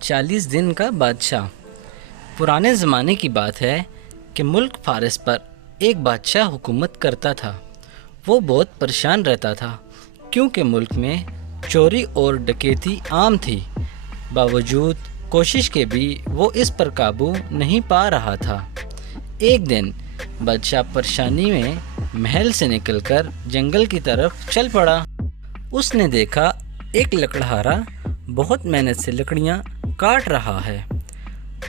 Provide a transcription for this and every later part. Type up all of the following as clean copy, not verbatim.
40 دن کا بادشاہ۔ پرانے زمانے کی بات ہے کہ ملک فارس پر ایک بادشاہ حکومت کرتا تھا۔ وہ بہت پریشان رہتا تھا کیونکہ ملک میں چوری اور ڈکیتی عام تھی۔ باوجود کوشش کے بھی وہ اس پر قابو نہیں پا رہا تھا۔ ایک دن بادشاہ پریشانی میں محل سے نکل کر جنگل کی طرف چل پڑا۔ اس نے دیکھا ایک لکڑہارا بہت محنت سے لکڑیاں کاٹ رہا ہے۔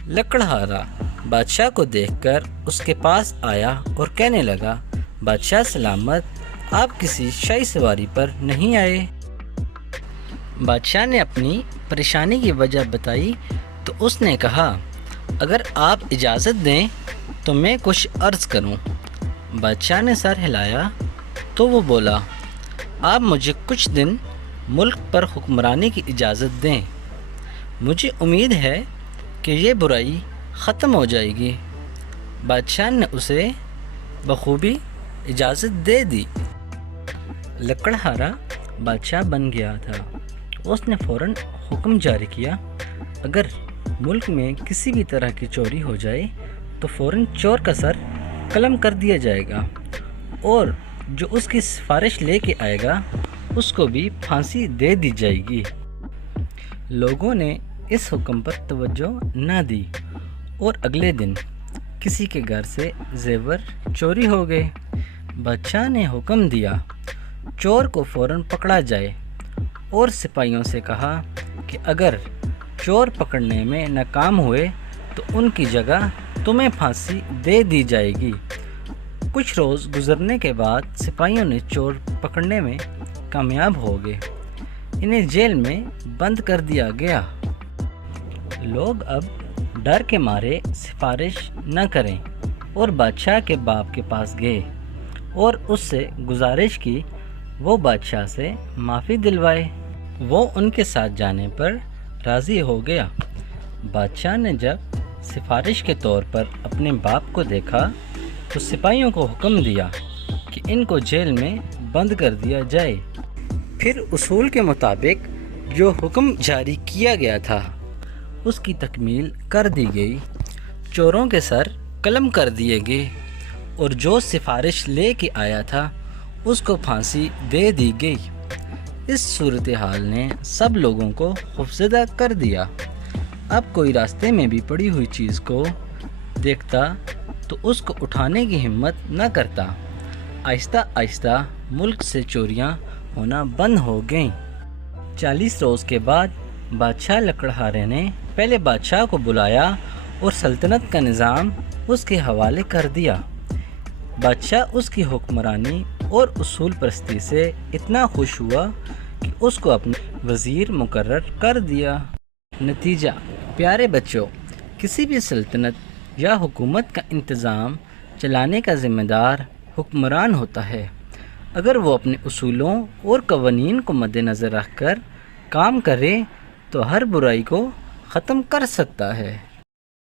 لکڑہارا بادشاہ کو دیکھ کر اس کے پاس آیا اور کہنے لگا، بادشاہ سلامت، آپ کسی شاہی سواری پر نہیں آئے؟ بادشاہ نے اپنی پریشانی کی وجہ بتائی تو اس نے کہا، اگر آپ اجازت دیں تو میں کچھ عرض کروں۔ بادشاہ نے سر ہلایا تو وہ بولا، آپ مجھے کچھ دن ملک پر حکمرانی کی اجازت دیں، مجھے امید ہے کہ یہ برائی ختم ہو جائے گی۔ بادشاہ نے اسے بخوبی اجازت دے دی۔ لکڑہارا بادشاہ بن گیا تھا۔ اس نے فوراً حکم جاری کیا، اگر ملک میں کسی بھی طرح کی چوری ہو جائے تو فوراً چور کا سر قلم کر دیا جائے گا اور جو اس کی سفارش لے کے آئے گا اس کو بھی پھانسی دے دی جائے گی۔ لوگوں نے اس حکم پر توجہ نہ دی اور اگلے دن کسی کے گھر سے زیور چوری ہو گئے۔ بادشاہ نے حکم دیا چور کو فوراً پکڑا جائے اور سپاہیوں سے کہا کہ اگر چور پکڑنے میں ناکام ہوئے تو ان کی جگہ تمہیں پھانسی دے دی جائے گی۔ کچھ روز گزرنے کے بعد سپاہیوں نے چور پکڑنے میں کامیاب ہو گئے۔ انہیں جیل میں بند کر دیا گیا۔ لوگ اب ڈر کے مارے سفارش نہ کریں اور بادشاہ کے باپ کے پاس گئے اور اس سے گزارش کی وہ بادشاہ سے معافی دلوائے۔ وہ ان کے ساتھ جانے پر راضی ہو گیا۔ بادشاہ نے جب سفارش کے طور پر اپنے باپ کو دیکھا تو سپاہیوں کو حکم دیا کہ ان کو جیل میں بند کر دیا جائے۔ پھر اصول کے مطابق جو حکم جاری کیا گیا تھا اس کی تکمیل کر دی گئی۔ چوروں کے سر قلم کر دیے گئے اور جو سفارش لے کے آیا تھا اس کو پھانسی دے دی گئی۔ اس صورتحال نے سب لوگوں کو خوفزدہ کر دیا۔ اب کوئی راستے میں بھی پڑی ہوئی چیز کو دیکھتا تو اس کو اٹھانے کی ہمت نہ کرتا۔ آہستہ آہستہ ملک سے چوریاں ہونا بند ہو گئیں۔ 40 روز کے بعد بادشاہ لکڑہارے نے پہلے بادشاہ کو بلایا اور سلطنت کا نظام اس کے حوالے کر دیا۔ بادشاہ اس کی حکمرانی اور اصول پرستی سے اتنا خوش ہوا کہ اس کو اپنا وزیر مقرر کر دیا۔ نتیجہ، پیارے بچوں، کسی بھی سلطنت یا حکومت کا انتظام چلانے کا ذمہ دار حکمران ہوتا ہے۔ اگر وہ اپنے اصولوں اور قوانین کو مد نظر رکھ کر کام کرے تو ہر برائی کو ختم کر سکتا ہے۔